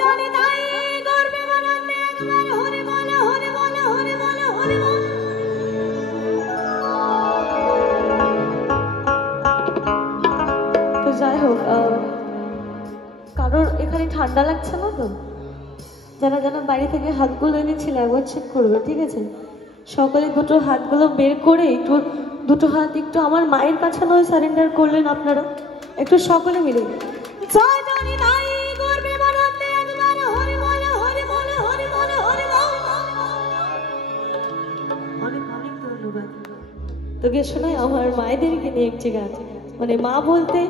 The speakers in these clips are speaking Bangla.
জানি তাই গর্বে বানাতে একবার হরি বলে হরি বলে হরি বলে হরি বল। তো যাই হোক, কারোর এখানে ঠান্ডা লাগছে না তো? যারা যারা বাইরে থেকে হাতগুলো এনেছিল একবার চেক করবে, ঠিক আছে? সকলে দুটো হাতগুলো বের করে একটু দুটো হাত একটু আমার মায়ের কাছে নয় সারেন্ডার করলেন আপনারা একটু সকলে মিলে। জয় জানি নাই গর্বে বানাতে একবার হরি বলে হরি বলে হরি বলে হরি বল। অনেক অনেক ধন্যবাদ। তো গে শোনাই আমার মায়েদেরকে নিয়ে একটি গান, মানে মা বলতে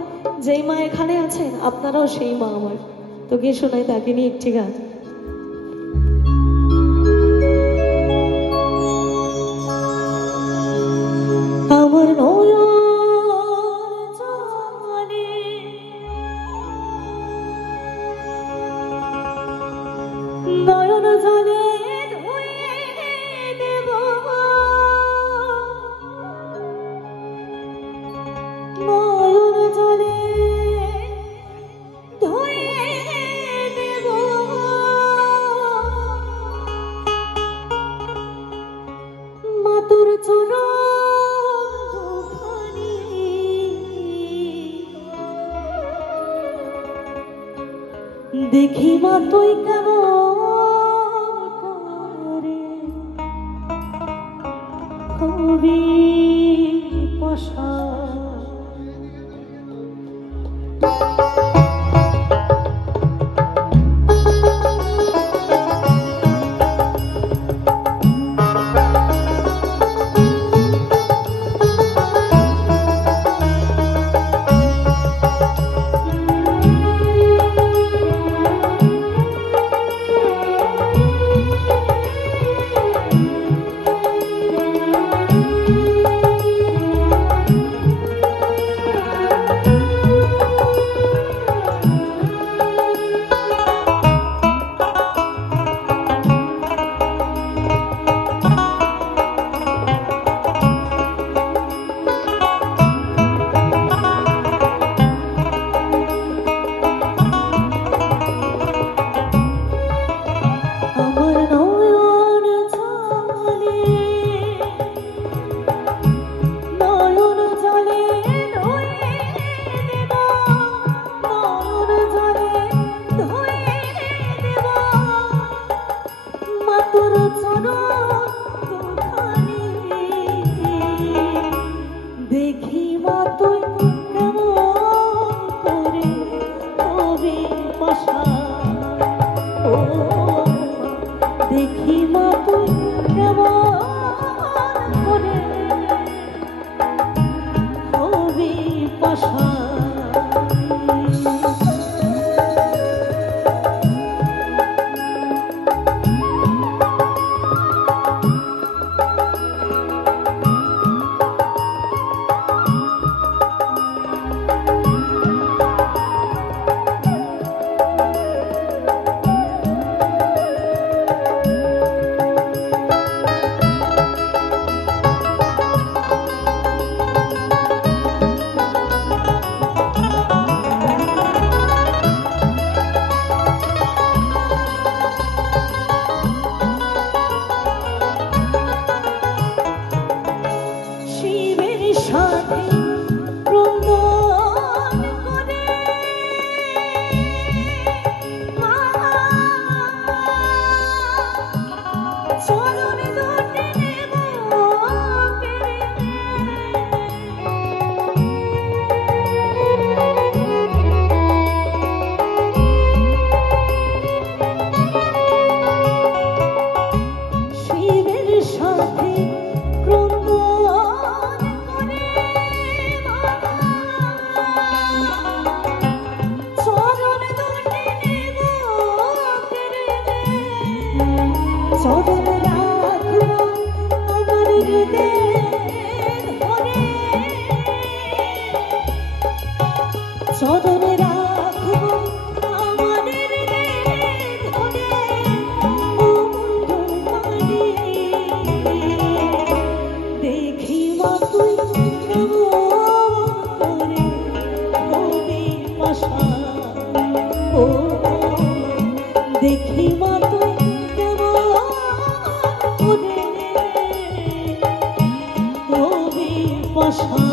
যেই মা এখানে আছেন আপনারাও সেই মা আমার। তো গে শোনাই তাকে নিয়ে একটি গান। আমার নয়ন জলে ধুয়ে দেব, নয়ন জলে ধুয়ে দেব মাতুর চরণ দেখি মা তুই কেমন করে হবি পশা। দেখি মা তুই কেমন করে হবি পশা, ও দেখি মা তুই কেমন করে হবি পশা। দেখি মা তুই কেমন করে রবি পাশা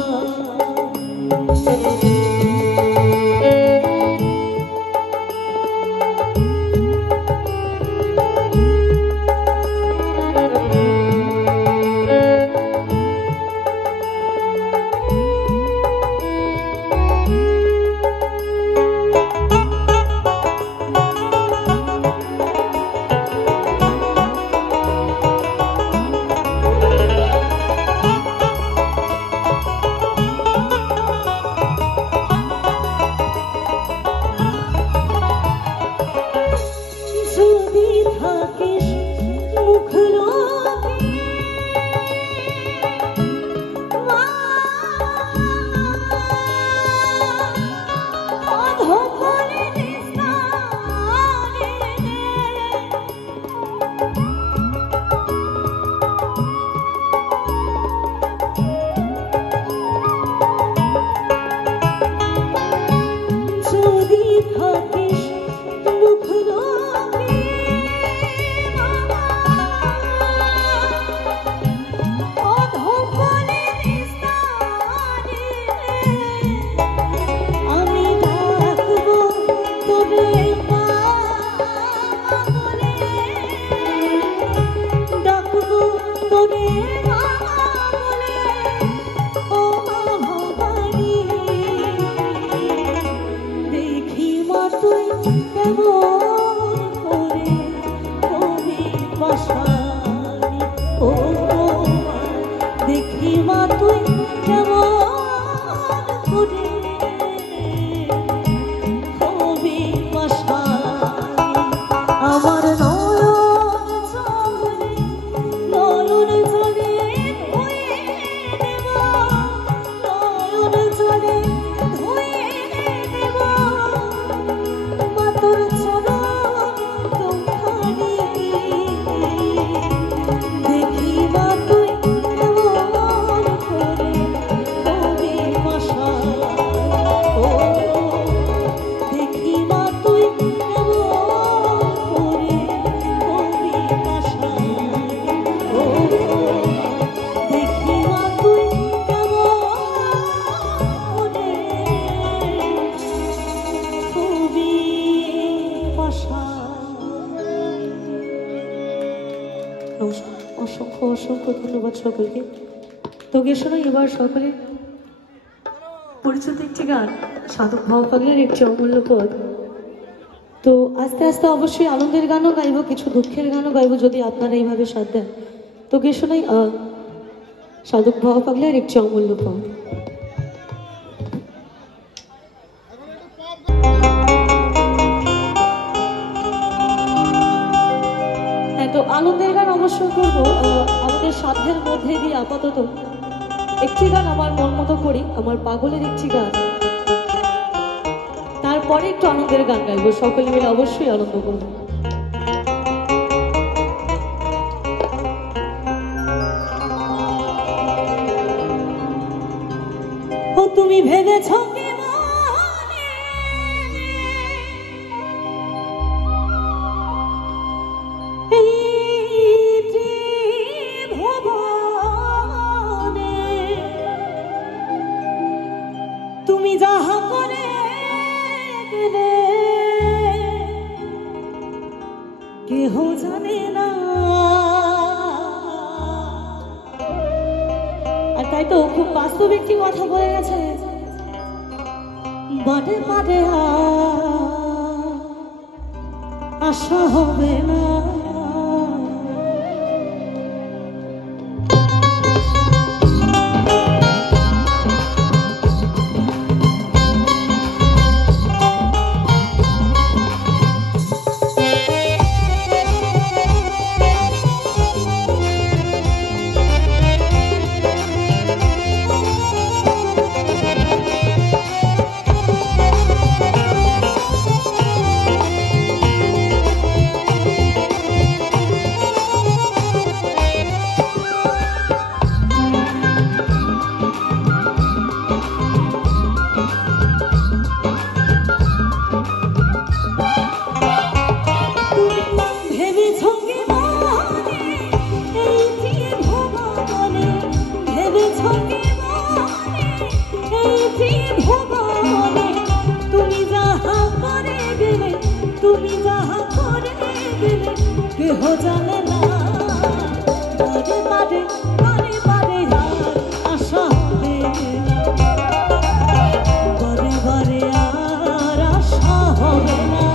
অসংখ্য অসংখ্য ধন্যবাদ সকলকে। তো শোনো এবার সকলে পরিচিত একটি গান সাধক ভাব পাগলের একটি অমূল্য পদ। তো আস্তে আস্তে অবশ্যই আনন্দের গানও গাইবো, কিছু দুঃখের গানও গাইবো যদি আপনারা এইভাবে সাথ দেন। তো শোনাই সাধক ভাব পাগলের একটি অমূল্য পদ। তো আনন্দের গান অবশ্যই করবো আমাদের সাধ্যের মধ্যে দিয়ে। আপাতত একটি গান আমার মন মতো করি, আমার পাগলের একটি গান, তারপরে একটু আনন্দের গান গাইবো, সকলে মিলে অবশ্যই আনন্দ করবো। ও তুমি ভেবেছ তুমি যাহা করে গেলে কেহ জানে না। আর তাই তো খুব বাস্তব একটি কথা বলে গেছে, বাটে বাটে আশা হবে না। যাহা করে গেলে কেহ জানে না, বারে বারে বারে বারে আর আশা হবে না, বারে বারে আর আশা হবে না।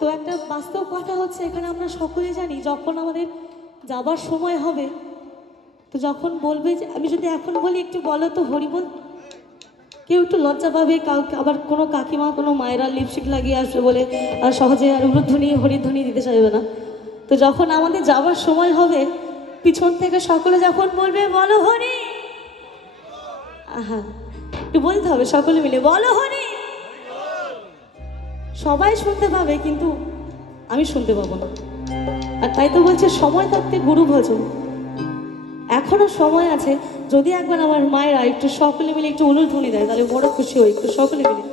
তো একটা বাস্তব কথা হচ্ছে, এখানে আমরা সকলেই জানি যখন আমাদের যাবার সময় হবে, তো যখন বলবে যে আমি যদি এখন বলি একটু বলো তো হরিবোল, কেউ একটু লজ্জা পাবে, কাউকে আবার কোনো কাকিমা কোনো মায়েরা লিপস্টিক লাগিয়ে আসবে বলে আর সহজে আর উলুধ্বনি হরিধ্বনি দিতে চাইবে না। তো যখন আমাদের যাবার সময় হবে, পিছন থেকে সকলে যখন বলবে বলো হরি, আহা একটু বলতে হবে সকলে মিলে বলো হরি, সবাই শুনতে পাবে কিন্তু আমি শুনতে পাবো না। আর তাই তো বলছে সময় থাকতে গুরু ভজন, এখনো সময় আছে। যদি একবার আমার মায়েরা একটু সকলে মিলে একটু উলুধ্বনি দেয় তাহলে বড় খুশি হই। একটু সকলে মিলে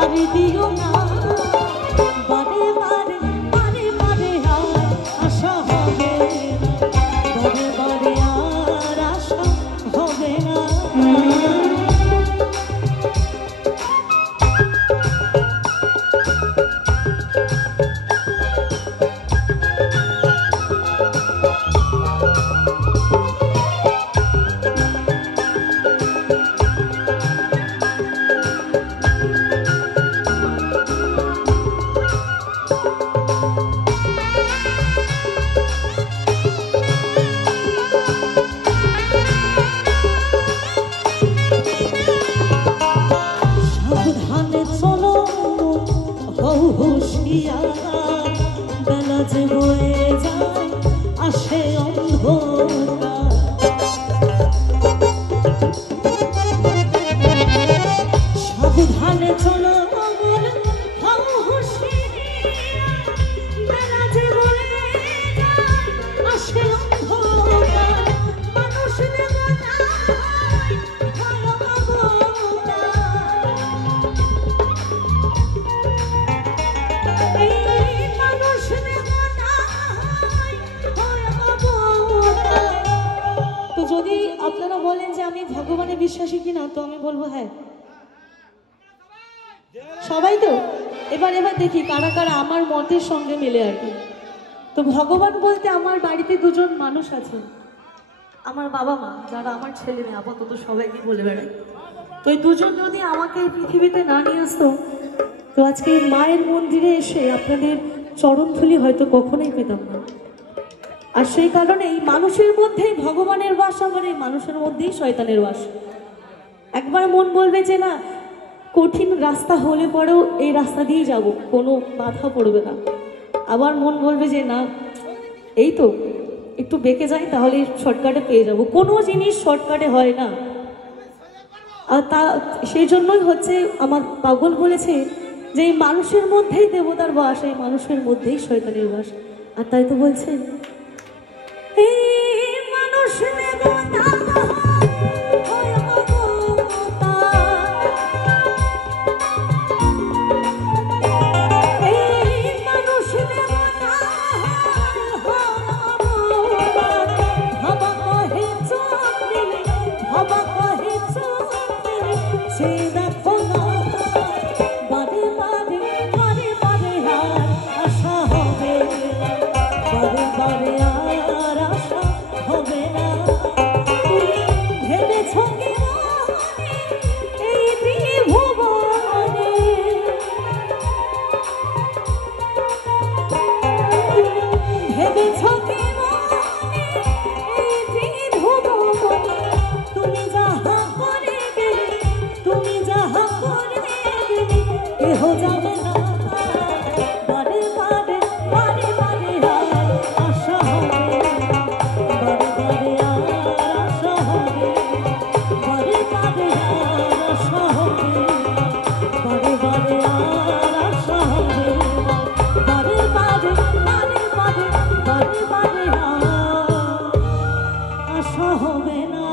আর দিও না। যে বয়ে যায় আসে অন্ধকার। সাবধানে চলো বলে হাও হুঁশিয়ার, বেলা যে বয়ে যায় আসে অন্ধকার। মানুষ দেবতা হয় হয় অবতার। এই মানুষ দেবতা হয় হয় অবতার। তো যদি আপনারা বলেন যে আমি ভগবানে বিশ্বাসী কিনা, তো আমি বলবো হ্যাঁ। সবাই তো এবার দেখি কারা কারা আমার মতের সঙ্গে মিলে আর কি। তো ভগবান বলতে আমার বাড়িতে দুজন মানুষ আছে, আমার বাবা মা, যারা আমার ছেলে মেয়ে আপাতত সবাইকে বলে বেড়ায়। তো এই দুজন যদি আমাকে এই পৃথিবীতে না নিয়ে আসতো, তো আজকে এই মায়ের মন্দিরে এসে আপনাদের চরণধুলি হয়তো কখনোই পেতাম না। আর সেই কারণে এই মানুষের মধ্যেই ভগবানের বাস, আবার এই মানুষের মধ্যেই শয়তানের বাস। একবার মন বলবে যে না, কঠিন রাস্তা হলে পরেও এই রাস্তা দিয়ে যাব, কোনো বাধা পড়বে না। আবার মন বলবে যে না, এই তো একটু বেঁকে যাই তাহলে শর্টকাটে পেয়ে যাব। কোনো জিনিস শর্টকাটে হয় না। আর সেই জন্যই হচ্ছে আমার পাগল বলেছে যে এই মানুষের মধ্যেই দেবতার বাস, এই মানুষের মধ্যেই শয়তানের বাস। আর তাই তো বলছে এই মানুষ দেবতা হয় অবতার। এই মানুষ দেবতা হয় অবতার। ভাবা কহে চোখ দিলে, ভাবা কহে চোখ দিলে, সে দেখো না বারে বারে বারে বারে আর আশা হবে, বারে বারে আর আশা হবে না। তুমি ভেবেছ কি মনে এই ত্রিভুবনে, ভেবেছ কি মনে এই ত্রিভুবনে, তুমি যাহা করে গেলে, তুমি যাহা করে গেলে কেহ যাবে না। বারে বারে বারে বারে আর আশা হবে, বারে বারে আর আশা হবে, বারে বারে আর আশা হবে, বারে বারে আর আশা হবে, বারে বারে বারে বারে বারে বারে আর আশা হবে না।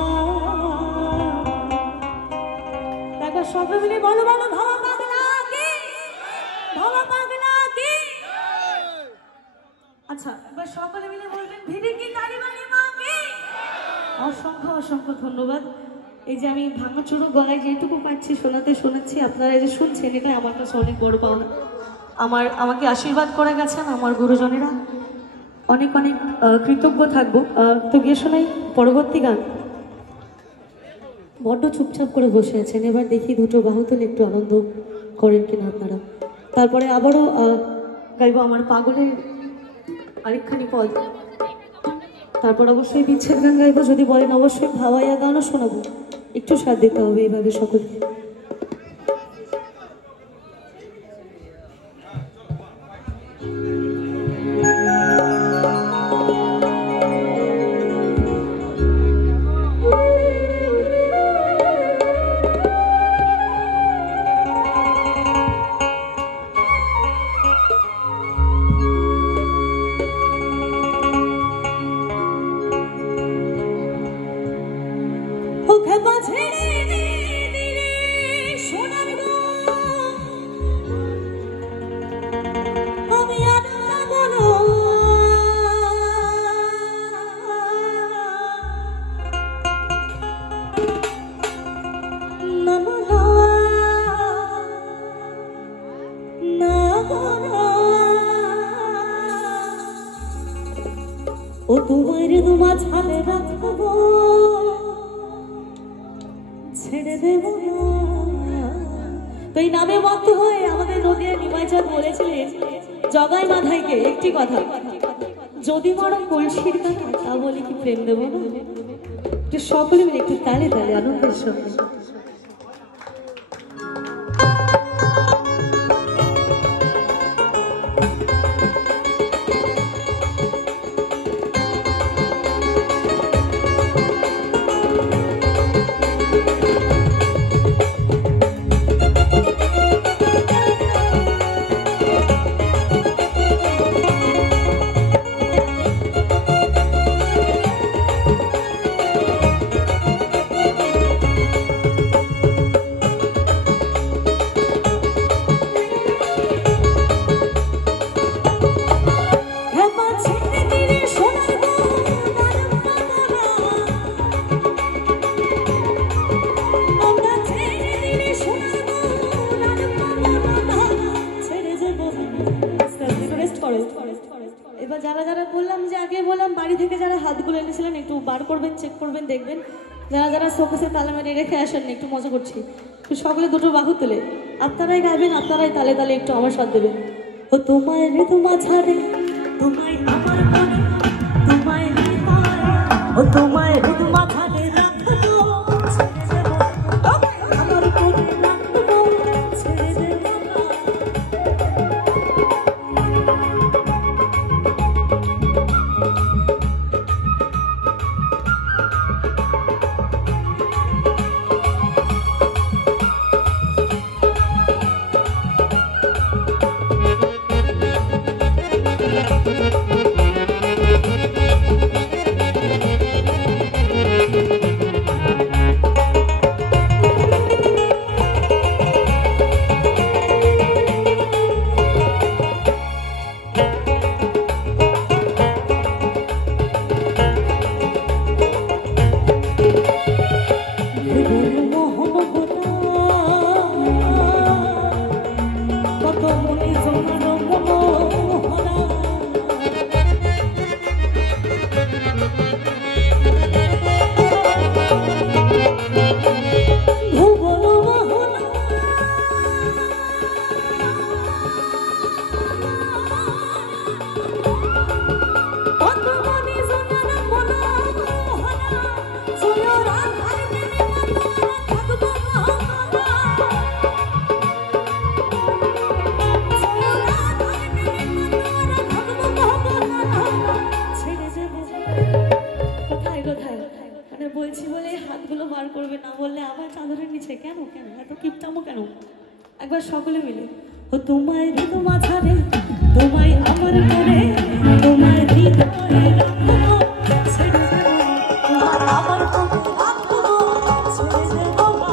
একবার সবাই মিলে বলো বলো, ভাবা পাগলা কি, ভাবা পাগলা কি। আচ্ছা, এবার সকলে মিলে বলবেন ভিড়ে কি কালীবাড়ি মা কি। অসংখ্য অসংখ্য ধন্যবাদ। এই যে আমি ভাঙাচুরো গলায় যেটুকু পাচ্ছি শোনাচ্ছি, আপনারা যে শুনছেন, এটাই আমার কাছে অনেক বড় পাওনা। আমাকে আশীর্বাদ করে গেছেন আমার গুরুজনেরা, অনেক অনেক কৃতজ্ঞ থাকবো। তো গিয়ে শোনাই পরবর্তী গান। বড্ড চুপচাপ করে বসে আছেন, এবার দেখি দুটো বাহু তুলে একটু আনন্দ করেন কিনা আপনারা। তারপরে আবারও গাইবো আমার পাগলের আরেকখানি পদ। তারপর অবশ্যই বিচ্ছেদ গান গাইবো, যদি বলেন অবশ্যই ভাওয়াইয়া গানও শোনাবো। একটু সাথ দিতে হবে এইভাবে সকলকে। ও তোমার দুমা ছালে রাখবো, ছেড়ে দেব না। তো এই নামে মত হয়ে আমাদের নদীর নিমাইচাঁদ বলেছিলেন জগাই মাধাইকে একটি কথা, যদি মরো কলসির কানে তা বলে কি প্রেম দেবো না। একটু সকলে মিলে একটু তালে তালে আনন্দের সঙ্গে। করে। এবার যারা যারা বললাম, যে আগে বললাম বাড়ি থেকে যারা হাতগুলো এনেছিলেন একটু বার করবেন, চেক করবেন, দেখবেন। যারা যারা শোকেসে তালে মেরে রেখে আসেন একটু মজা করছি, একটু সকলে দুটো বাহু তুলে আপনারাই গাইবেন, আপনারাই তালে তালে একটু আমার সাথ দেবেন। ও তোমায় ঋতু মাঝারে, তোমায় আমার মনে, তোমায় ও তোমায় ঋতু মাঝারে রাখবো, ছেড়ে দেবো আমার কোলে রাখবো, ছেড়ে দেবো না। বলছি বলে হাতগুলো বার করবে না, বললে আবার চাদরের নিচে কেন কেন এত কিপটামো কেন? একবার সকলে মিলে ও তোমায় ঋতু মাঝারে, তোমায় আমার করে, তোমায় হৃদয়ে রাখবো, ছেড়ে দেবো তোমার আমার করে রাখবো, ছেড়ে দেবো না।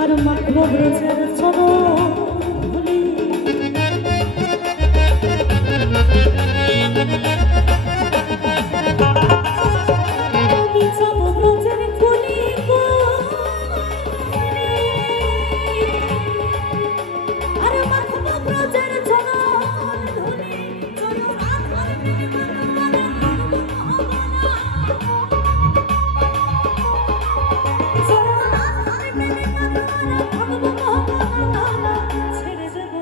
আর মাখবো ব্রজের চরণে, আমি যাবো ব্রজের কুলি আর মাখবো ব্রজের চরণে, ছেড়ে দেবো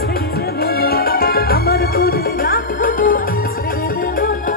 ছেড়ে দেবো আমার করে রাখবো, ছেড়ে দেবো না।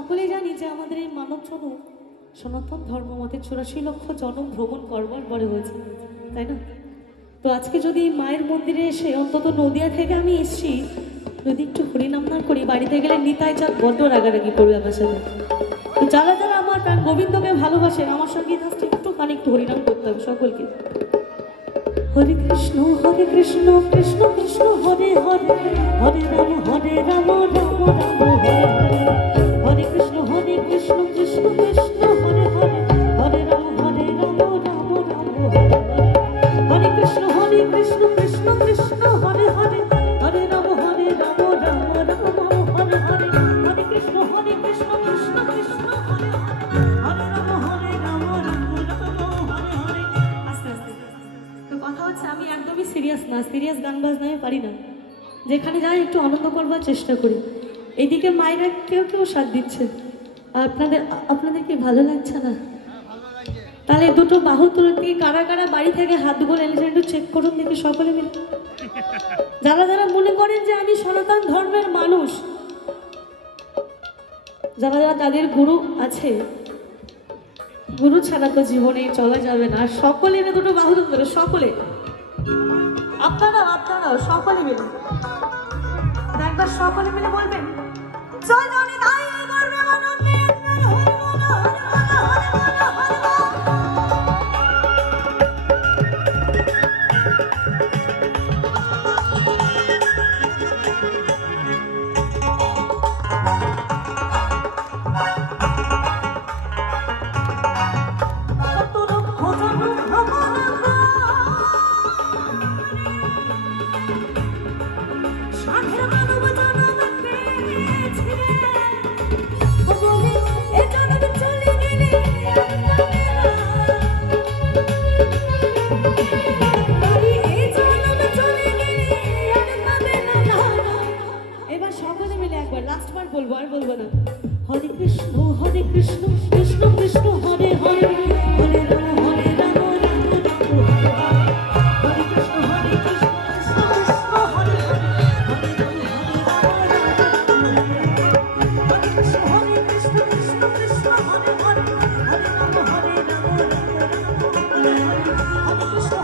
সকলেই জানি যে আমাদের এই মানব জনম সনাতন ধর্ম মতে 84 লক্ষ জনম ভ্রমণ করবার পরে হয়েছে, তাই না? তো আজকে যদি মায়ের মন্দিরে এসে অন্তত নদিয়া থেকে আমি এসছি, যদি একটু হরিনাম না করি, বাড়িতে গেলে নিতাই চাঁদ বড্ড রাগারাগি করবে আমার সাথে। তো যারা যারা আমার প্রাণ গোবিন্দকে ভালোবাসেন, আমার সঙ্গে একটু খানিকটু হরিনাম করতে হবে সকলকে। হরে কৃষ্ণ কৃষ্ণ কৃষ্ণ হরে হরে, হরে রাম রাম রাম হরে হরে, হরে কৃষ্ণ কৃষ্ণ কৃষ্ণ হরে হরে, হরে রাম রাম রাম হরে হরে, হরে কৃষ্ণ কৃষ্ণ কৃষ্ণ হরে হরে, হরে রাম রাম রাম হরে হরে, হরে কৃষ্ণ কৃষ্ণ কৃষ্ণ হরে হরে, হরে রাম রাম রাম হরে হরে। আস্তে আস্তে। তো কথা হচ্ছে আমি একদমই সিরিয়াস না, সিরিয়াস গান বাজনায় পারি না। যেখানে যাই একটু আনন্দ করবার চেষ্টা করি। এইদিকে মায়েরা কেউ কেউ সাথ দিচ্ছে, আর আপনাদের কি ভালো লাগছে না? তাহলে দুটো বাহু তুলে দিয়ে কারা কারা বাড়ি থেকে হাতগুলো এনেছেন একটু চেক করুন দেখি সকলে মিলে। যারা যারা মনে করেন যে আমি সনাতন ধর্মের মানুষ, যারা যারা তাদের গুরু আছে, গুরু ছাড়া তো জীবনে চলা যাবে না, সকলে এনে দুটো বাহু তুলে, সকলে আপনারাও সকলে মিলে একবার সকলে মিলে বলবেন, জয় জয় তাই করবে আনন্দে হরি বল, হরি বল, হরি বল, হরি বল। এবার সকলে মিলে একবার লাস্ট বার বলবো, আর বলবো না। হরে কৃষ্ণ কৃষ্ণ কৃষ্ণ হরে হরে, হরে রাম রাম রাম হরে হরে, হরে কৃষ্ণ কৃষ্ণ কৃষ্ণ হরে হরে, হরে রাম হরে কৃষ্ণ কৃষ্ণ কৃষ্ণ হরে হরে, হরে রাম রাম রাম হরে হরে,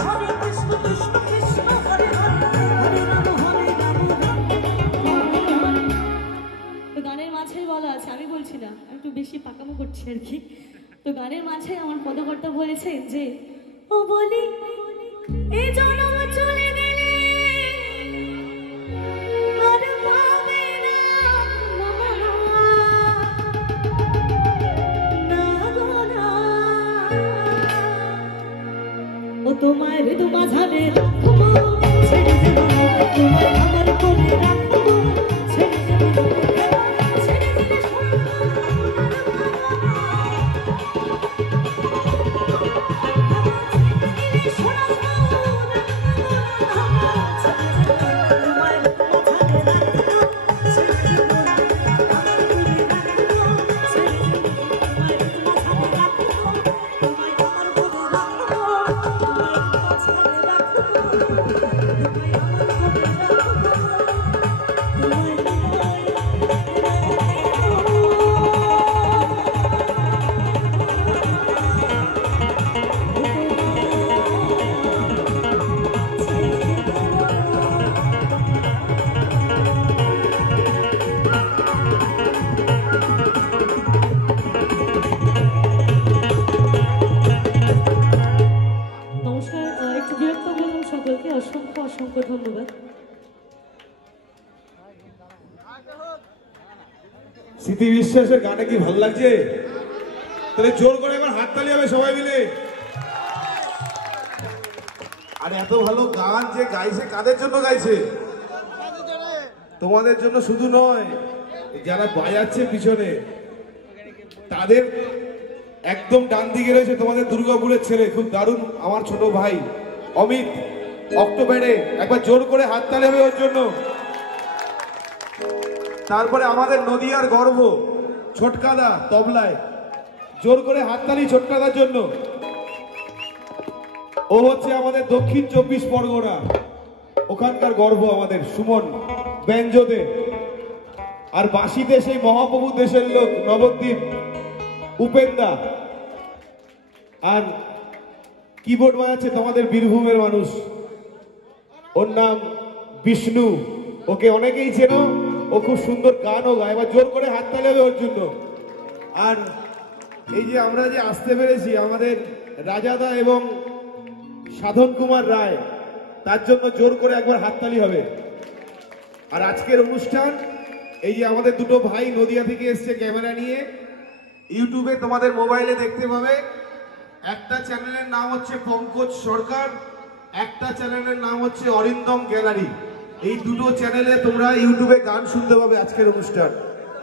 হরে কৃষ্ণ কৃষ্ণ কৃষ্ণ হরে হরে, হরে রাম রাম তো গানের মাঝে বলা আছে, আমি বলছি না, আমি একটু বেশি পাকামো করছি আর কি। তো গানের মাঝে আমার পদকর্তা বলেছেন যে, ও বলি এই জনম চলে গেলে আর পাবে না না ও তোমার ঋতু মাঝারে রাখবো, ছেড়ে দেব তোমার আমার করে রাখবো, ছেড়ে দেব অসংখ্য অসংখ্য ধন্যবাদ। স্মৃতি বিশ্বাসের গানে কি ভালো লাগছে? তাহলে জোর করে এবার হাততালি হবে সবাই মিলে। আর এত ভালো গান যে গাইছে, কাদের জন্য গাইছে? তোমাদের জন্য শুধু নয়, যারা বাজাচ্ছে পিছনে তাদের একদম ডান দিকে রয়েছে তোমাদের দুর্গাপুরের ছেলে, খুব দারুণ আমার ছোট ভাই অমিত, অক্টোবরে একবার জোর করে হাততালি হবে ওর জন্য। তারপরে আমাদের নদিয়ার গর্ব ছোটকাদা তবলায়, জোর করে হাততালি ছোটকাদার জন্য। ও হচ্ছে আমাদের দক্ষিণ 24 পরগনা, ওখানকার গর্ব আমাদের সুমন ব্যঞ্জদে। আর বাঁশিতে সেই মহাপ্রভু দেশের লোক নবদ্বীপ উপেন্দা, আর কিবোর্ড বাজাচ্ছে তোমাদের বীরভূমের মানুষ, ওর নাম বিষ্ণু। ওকে অনেকেই চেনো, ও খুব সুন্দর গানও গায়। এবার জোর করে হাততালি হবে ওর জন্য। আর এই যে আমরা যে আসতে পেরেছি আমাদের রাজাদা এবং সাধন কুমার রায়, তার জন্য জোর করে একবার হাততালি হবে। আর আজকের অনুষ্ঠান এই যে আমাদের দুটো ভাই নদিয়া থেকে এসছে ক্যামেরা নিয়ে, ইউটিউবে তোমাদের মোবাইলে দেখতে পাবে। একটা চ্যানেলের নাম হচ্ছে পঙ্কজ সরকার, একটা চ্যানেলের নাম হচ্ছে অরিন্দম গ্যালারি। এই দুটো চ্যানেলে তোমরা ইউটিউবে গান শুনতে পাবে আজকের অনুষ্ঠান।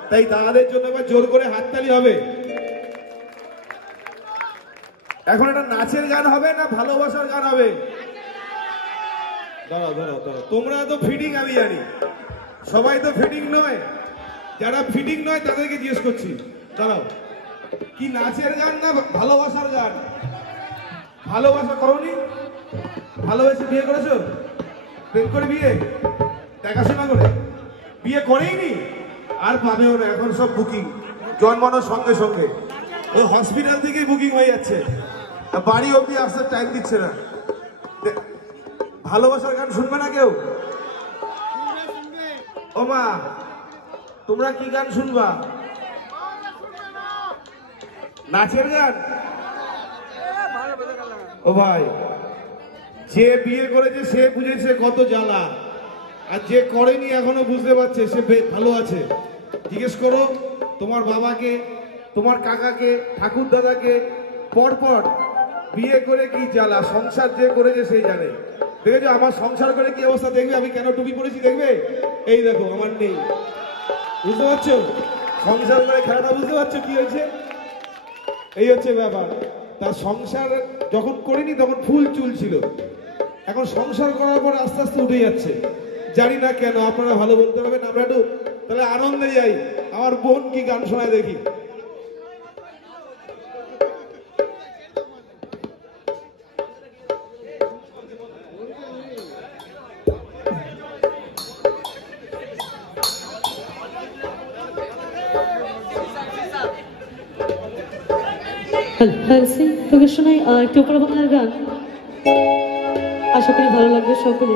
তাই তাদের জন্য এবার জোর করে হাততালি হবে। এখন একটা নাচের গান হবে না ভালোবাসার গান হবে? দাঁড়াও দাঁড়াও দাঁড়াও, তোমরা তো ফিটিং আমি জানি, সবাই তো ফিটিং নয়। যারা ফিটিং নয় তাদেরকে জিজ্ঞেস করছি, দাঁড়াও, কি নাচের গান না ভালোবাসার গান? ভালোবাসা করোনি? ভালোবেসে বিয়ে করেছো? প্রেম করে বিয়ে, দেখাশোনা করে বিয়ে করেইনি? আর পাবেও না, এখন সব বুকিং, জন্মানোর সঙ্গে সঙ্গে ওই হসপিটাল থেকেই বুকিং হয়ে যাচ্ছে, বাড়ি অবধি আসার টাইম দিচ্ছে না। ভালোবাসার গান শুনবে না কেউ? ও মা, তোমরা কি গান শুনবা? নাচের গান? ও ভাই, যে বিয়ে করেছে সে বুঝেছে কত জ্বালা, আর যে করেনি এখনো বুঝতে পারছে সে ভালো আছে। জিজ্ঞেস করো তোমার বাবাকে, তোমার কাকাকে, ঠাকুর দাদাকে, পরপর বিয়ে করে কি জ্বালা। সংসার যে করেছে সেই জানে। দেখেছো আমার সংসার করে কি অবস্থা? দেখবে আমি কেন টুপি পরেছি, দেখবে এই দেখো আমার নেই। বুঝতে পারছো সংসার করে খেলাটা? বুঝতে পারছো কি হয়েছে? এই হচ্ছে ব্যাপার। তার সংসার যখন করিনি তখন ফুল চুল ছিল, এখন সংসার করার পর আস্তে আস্তে উঠে যাচ্ছে। জানি না কেন, আপনারা ভালো বলতে পারবেন। আমরা একটু তাহলে আনন্দে যাই। আমার বোন কি গান শোনায় দেখি। হ্যালসি তোকে শোনাই একটু উপর বাংলার গান, আশা করি ভালো লাগবে সকলে।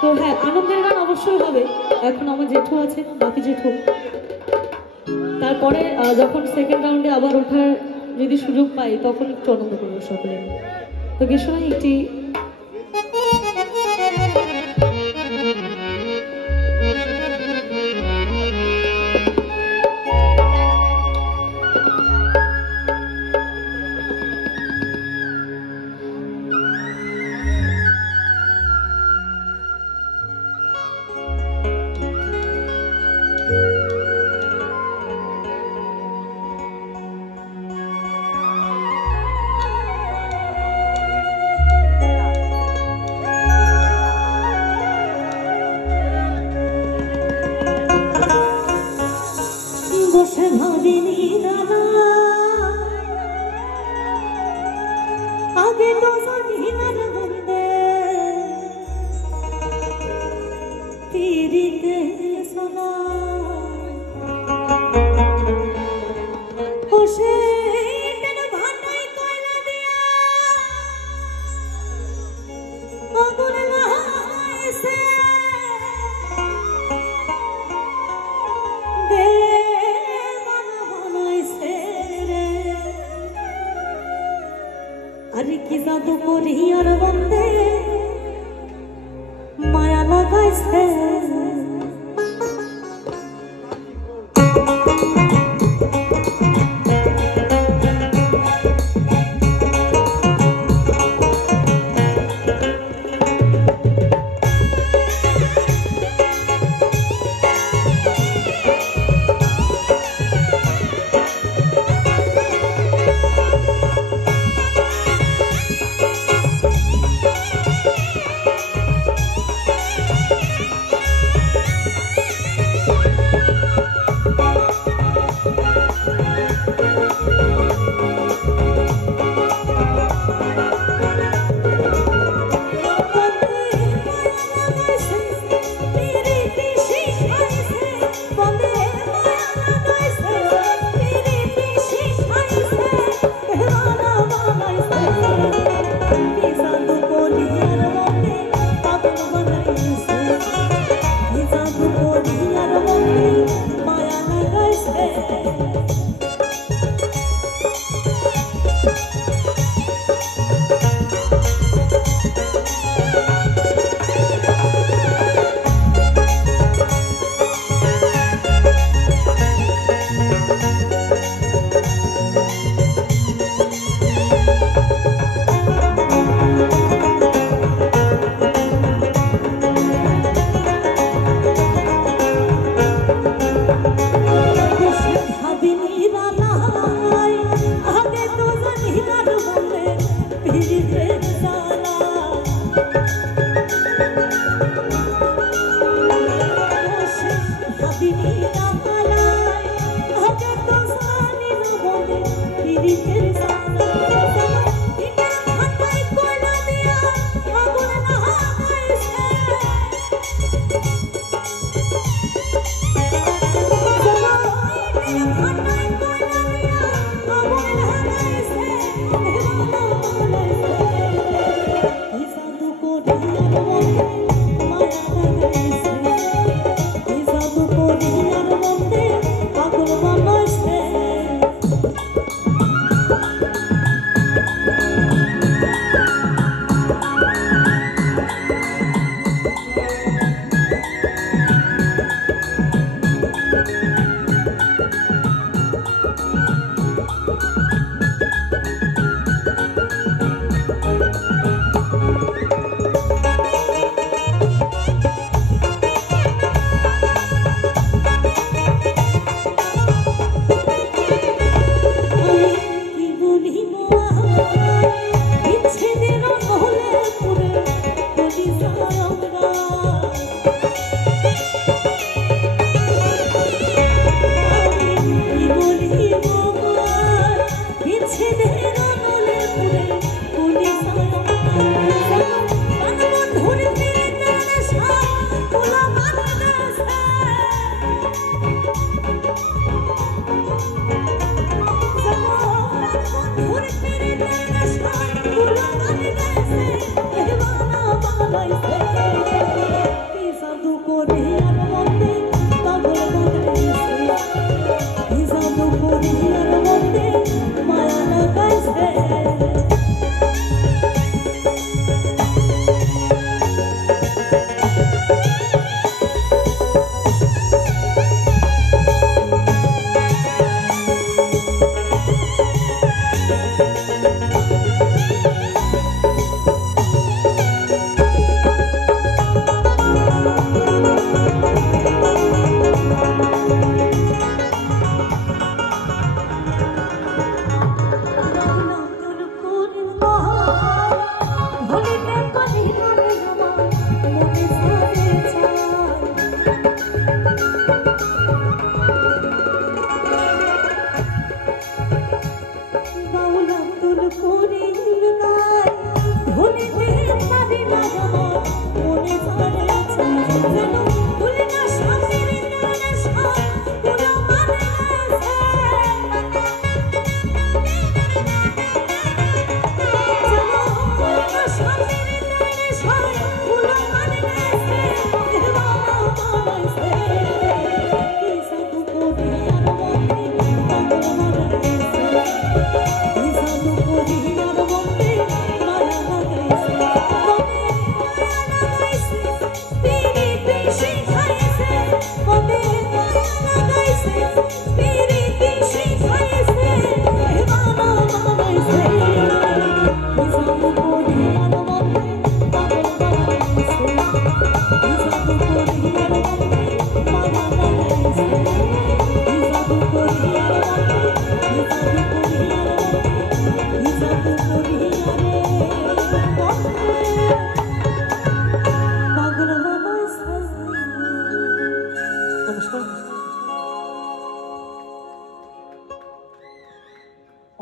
তো হ্যাঁ, আনন্দের গান অবশ্যই হবে। এখন আমার জেঠু আছে, বাকি জেঠু, তারপরে যখন সেকেন্ড রাউন্ডে আবার ওঠার যদি সুযোগ পাই তখন একটু আনন্দ করবো সকলে। তোকে শোনাই একটি বসে ভাবিনি দাদা, আগে তো জানি না রে বন্দে পিরিতে সোনা বসে কেন ভাটাই কয়লা দিয়া আগুন লাগাইছে দে আরে কি জাদু করি আর বন্দে মায়া লাগাইছে।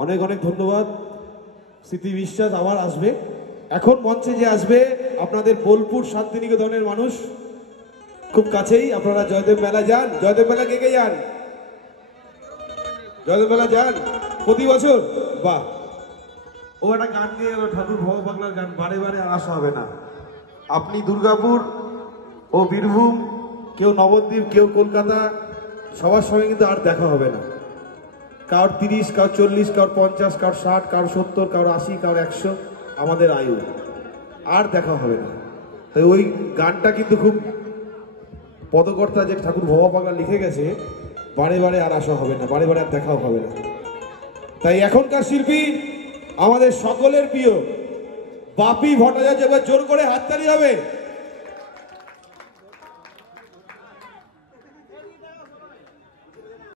অনেক অনেক ধন্যবাদ। স্মৃতি বিশ্বাস আবার আসবে। এখন মঞ্চে যে আসবে আপনাদের বোলপুর শান্তিনিকেতনের মানুষ, খুব কাছেই। আপনারা জয়দেব মেলা যান? জয়দেব মেলা কে কে যান? জয়দেব মেলা যান প্রতি বছর? বাহ, ও একটা গান গেয়ে গেল, ঠাকুর ভব পাগলার গান, বারে বারে আর আসা হবে না। আপনি দুর্গাপুর ও বীরভূম, কেউ নবদ্বীপ, কেউ কলকাতা, সবার সঙ্গে কিন্তু আর দেখা হবে না। কার 30, কার 40, কার 50, কার 60, কার 70, কার 80, কার 100 আমাদের আয়ু, আর দেখা হবে না। তাই ওই গানটা কিন্তু খুব পদকর্তা যে ঠাকুর ভবা পাগলা লিখে গেছে, বারে বারে আর আসা হবে না, বারে বারে আর দেখাও হবে না। তাই এখনকার শিল্পী আমাদের সকলের প্রিয় বাপি ভট্টাচার্য, এবার জোর করে হাততালি হবে।